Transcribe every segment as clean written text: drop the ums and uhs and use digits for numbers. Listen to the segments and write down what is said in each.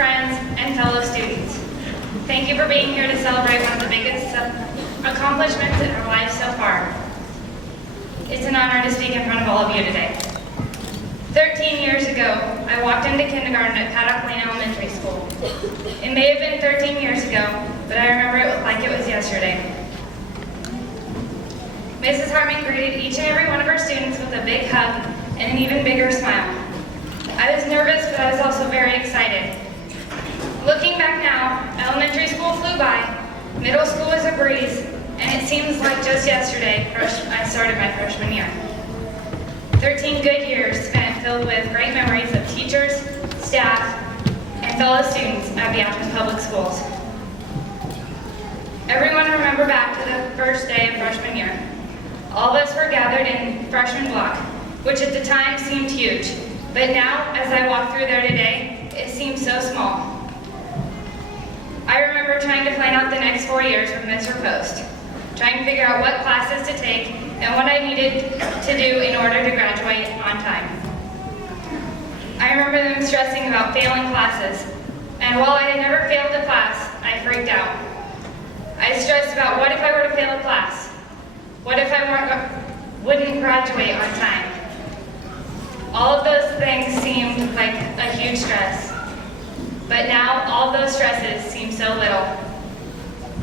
friends, and fellow students. Thank you for being here to celebrate one of the biggest accomplishments in our lives so far. It's an honor to speak in front of all of you today. 13 years ago, I walked into kindergarten at Paddock Lane Elementary School. It may have been 13 years ago, but I remember it like it was yesterday. Mrs. Hartman greeted each and every one of her students with a big hug and an even bigger smile. I was nervous, but I was also very excited. Looking back now, elementary school flew by, middle school was a breeze, and it seems like just yesterday I started my freshman year. 13 good years spent filled with great memories of teachers, staff, and fellow students at Beatrice Public Schools. Everyone remember back to the first day of freshman year. All of us were gathered in freshman block, which at the time seemed huge, but now, as I walk through there today, it seems so small. I remember trying to plan out the next 4 years with Mr. Post, trying to figure out what classes to take and what I needed to do in order to graduate on time. I remember them stressing about failing classes, and while I had never failed a class, I freaked out. I stressed about what if I were to fail a class? What if I wouldn't graduate on time? All of those things seemed like a huge stress, but now all of those stresses seem so little.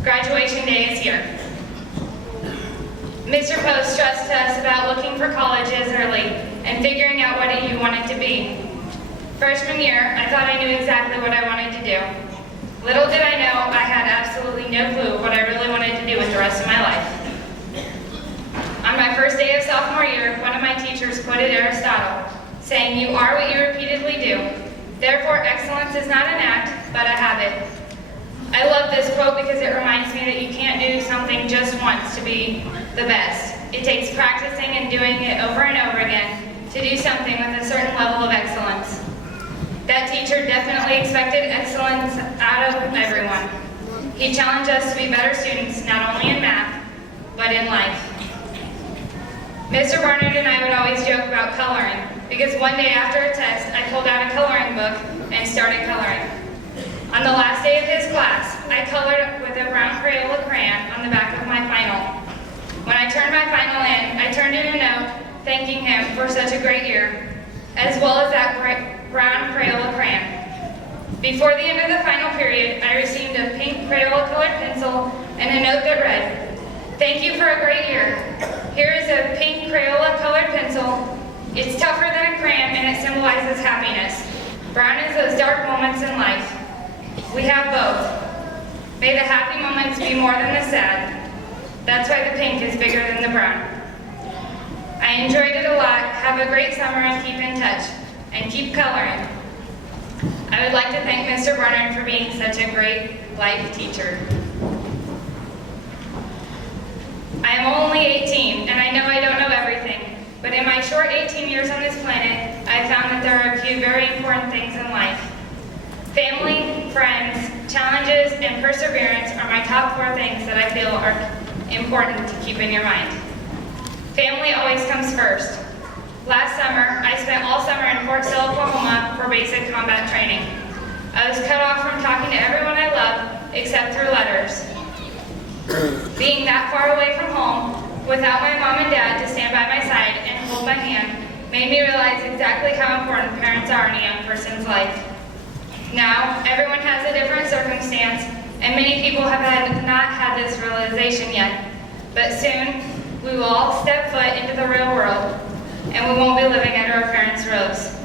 Graduation day is here. Mr. Post stressed to us about looking for colleges early and figuring out what you wanted to be. Freshman year, I thought I knew exactly what I wanted to do. Little did I know I had absolutely no clue what I really wanted to do with the rest of my life. On my first day of sophomore year, one of my teachers quoted Aristotle, saying, "You are what you repeatedly do. Therefore, excellence is not an act, but a habit." I love this quote because it reminds me that you can't do something just once to be the best. It takes practicing and doing it over and over again to do something with a certain level of excellence. That teacher definitely expected excellence out of everyone. He challenged us to be better students, not only in math, but in life. Mr. Barnard and I would always joke about coloring, because one day after a test, I pulled out a coloring book and started coloring. On the last day of his class, I colored with a brown Crayola crayon on the back of my final. When I turned my final in, I turned in a note thanking him for such a great year, as well as that brown Crayola crayon. Before the end of the final period, I received a pink Crayola colored pencil and a note that read, "Thank you for a great year. Here is a pink Crayola colored pencil. It's tougher than a crayon and it symbolizes happiness. Brown is those dark moments in life. We have both. May the happy moments be more than the sad. That's why the pink is bigger than the brown." I enjoyed it a lot. Have a great summer and keep in touch. And keep coloring. I would like to thank Mr. Barnard for being such a great life teacher. I am only 18, and I know I don't know everything, but in my short 18 years on this planet, I found that there are a few very important things in life. Family, friends, challenges, and perseverance are my top 4 things that I feel are important to keep in your mind. Family always comes first. Last summer, I spent all summer in Fort Sill, Oklahoma for basic combat training. I was cut off from talking to everyone I loved, except through letters. Being that far away from home, without my mom and dad to stand by my side and hold my hand, made me realize exactly how important parents are in a young person's life. Now, everyone has a different circumstance, and many people have not had this realization yet. But soon, we will all step foot into the real world, and we won't be living under our parents' roofs.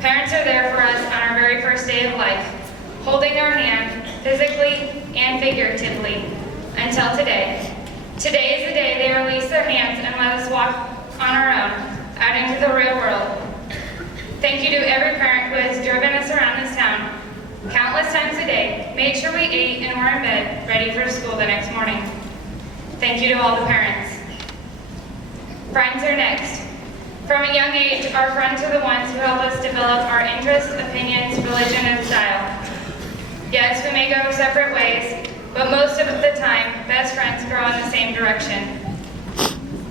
Parents are there for us on our very first day of life, holding our hand, physically and figuratively, until today. Today is the day they release their hands and let us walk on our own, out into the real world. Thank you to every parent who has driven us around this town countless times a day, made sure we ate and were in bed, ready for school the next morning. Thank you to all the parents. Friends are next. From a young age, our friends are the ones who help us develop our interests, opinions, religion, and style. Yes, we may go separate ways, but most of the time, best friends grow in the same direction.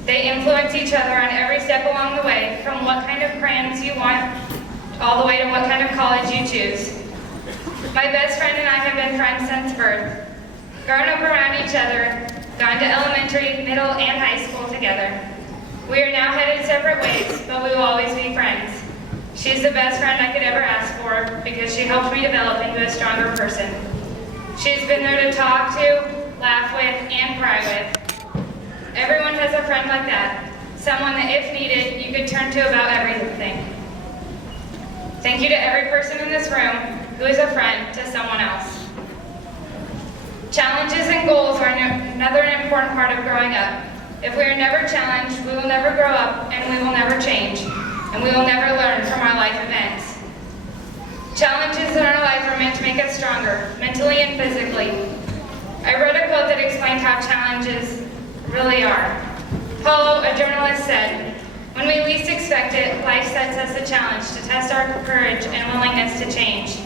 They influence each other on every step along the way, from what kind of crayons you want, all the way to what kind of college you choose. My best friend and I have been friends since birth, grown up around each other, gone to elementary, middle, and high school together. We are now headed separate ways, but we will always be friends. She's the best friend I could ever ask for because she helped me develop into a stronger person. She's been there to talk to, laugh with, and cry with. Everyone has a friend like that, someone that if needed, you could turn to about everything. Thank you to every person in this room who is a friend to someone else. Challenges and goals are another important part of growing up. If we are never challenged, we will never grow up and we will never change, and we will never learn from our life events. Challenges in our life are meant to make us stronger, mentally and physically. I read a quote that explained how challenges really are. Paulo, a journalist, said, "When we least expect it, life sets us a challenge to test our courage and willingness to change.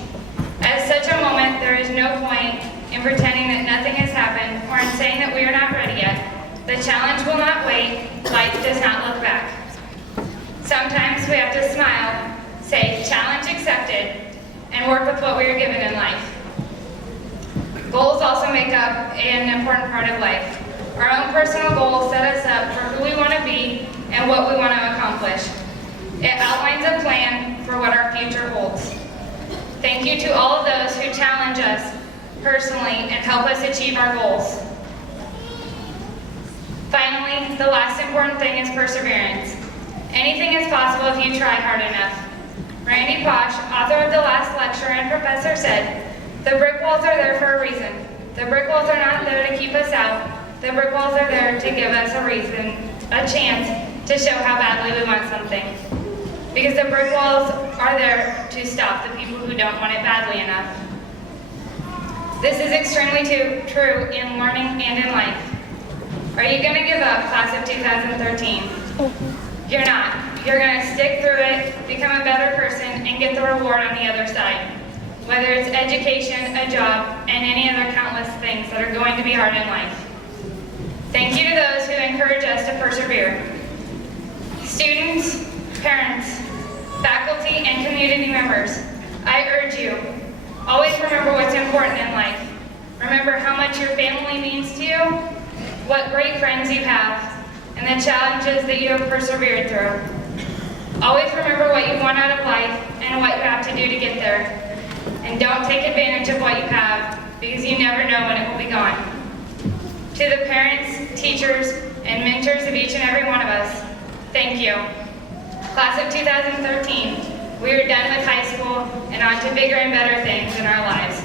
At such a moment, there is no point in pretending that nothing has happened or in saying that we are not ready yet. The challenge will not wait. Life does not look back." Sometimes we have to smile, say, "Challenge accepted," and work with what we are given in life. Goals also make up an important part of life. Our own personal goals set us up for who we want to be and what we want to accomplish. It outlines a plan for what our future holds. Thank you to all of those who challenge us personally and help us achieve our goals. Finally, the last important thing is perseverance. Anything is possible if you try hard enough. Randy Posh, author of the last lecture and professor, said, "The brick walls are there for a reason. The brick walls are not there to keep us out. The brick walls are there to give us a chance to show how badly we want something. Because the brick walls are there to stop the people who don't want it badly enough." This is extremely true in learning and in life. Are you going to give up, class of 2013? You're not. You're going to stick through it, become a better person, and get the reward on the other side. Whether it's education, a job, and any other countless things that are going to be hard in life. Thank you to those who encourage us to persevere. Students, parents, faculty, and community members, I urge you, always remember what's important in life. Remember how much your family means to you, what great friends you have, and the challenges that you have persevered through. Always remember what you want out of life and what you have to do to get there. And don't take advantage of what you have, because you never know when it will be gone. To the parents, teachers, and mentors of each and every one of us, thank you. Class of 2013, we are done with high school and on to bigger and better things in our lives.